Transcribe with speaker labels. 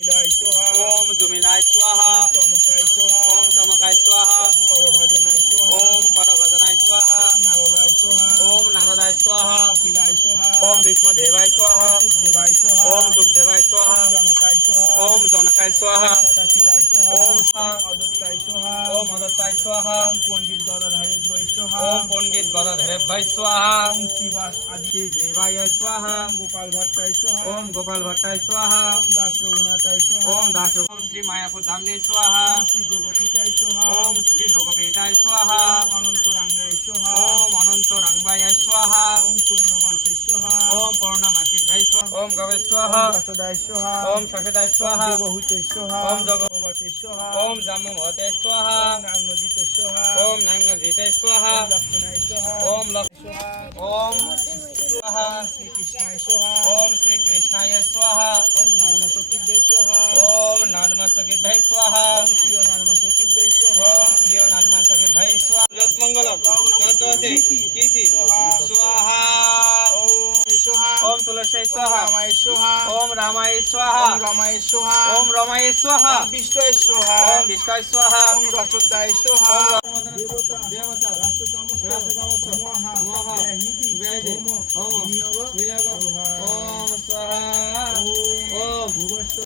Speaker 1: ওম জুমিলায় স্বাহা ওম চমকায় স্বাহা ওম করভজনায় স্বাহা ওম নারদায় স্বাহা ওম বিষ্ণুদেবায় স্বাহা ওম শুকদেবায় স্বাহা
Speaker 2: জনকাই
Speaker 1: ওম জনকায় স্বাহা
Speaker 2: অদত্তাই সোহা
Speaker 1: ওম অদত্তায় স্বাহা
Speaker 2: পণ্ডিত গদাধারী বৈ সোহা
Speaker 1: ওম পণ্ডিত গদাধরেভ্যায় স্বাহা
Speaker 2: ওম শিবাস আদি
Speaker 1: দেবায় স্বাহা
Speaker 2: গোপাল ভট্টাই সোহা
Speaker 1: ওম গোপাল ভট্টায় স্বাহা
Speaker 2: ওম দাস রঘুনাথাই সোহা
Speaker 1: ওম দাস ওম শ্রী মায়াপুর ধামনে স্বাহা
Speaker 2: শ্রী যোগপীঠাই সোহা
Speaker 1: ওম শ্রী লোকপীঠায় স্বাহা
Speaker 2: অনন্ত রাঙ্গাই সোহা
Speaker 1: ওম অনন্ত রাঙ্গায় স্বাহা
Speaker 2: ওম পূর্ণমাসী সোহা
Speaker 1: ওম পূর্ণমাসিভ্যায় স্বাহা ওম গবে স্বাহা
Speaker 2: যশোদাই সোহা
Speaker 1: ওম শশদায় স্বাহা
Speaker 2: দেবহূতে সোহা
Speaker 1: ওম জগ-
Speaker 2: ভগবতে সোহা
Speaker 1: ওম জাম্মুভতে স্বাহা
Speaker 2: ওম নাগনদীতে সোহা
Speaker 1: ওম নাঙ্গজিতে স্বাহা
Speaker 2: ওম লক্ষ্মণাই সোহা
Speaker 1: ওম লক্ষ্মী
Speaker 2: সোহা
Speaker 1: ওম স্বাহা
Speaker 2: শ্রীকৃষ্ণায় সোহা
Speaker 1: ওম শ্রীকৃষ্ণায় স্বাহা
Speaker 2: ওম নর্মসকিব্বে সোহা
Speaker 1: ওম নর্মসকিভ্যায় স্বাহা
Speaker 2: ওম প্রিয় নর্মসকিব্বে সোহা
Speaker 1: ওম প্রিয় নর্মসকিভ্যায় স্বাহা যৎমঙ্গলম যৎবতে কীর্তি তুলসী रामाय
Speaker 2: রামায় সোহা
Speaker 1: ওম রামায় স্বাহা।
Speaker 2: ওম রমায় সোহা
Speaker 1: ওম রমায় স্বাহা।
Speaker 2: ওম বিষ্ণয় সোহা
Speaker 1: ওম বিষ্ণায় স্বাহা।
Speaker 2: ওম রসদায় সোহা
Speaker 1: ওম
Speaker 2: দেবতা
Speaker 1: দেবতা
Speaker 2: রাষ্ট্র সমস্ত
Speaker 1: রাষ্ট্র সমস্ত
Speaker 2: মহা
Speaker 1: মহা।
Speaker 2: ব্যাহিতি
Speaker 1: ব্যাহিতি
Speaker 2: হোম
Speaker 1: হোম।
Speaker 2: বিনিয়োগ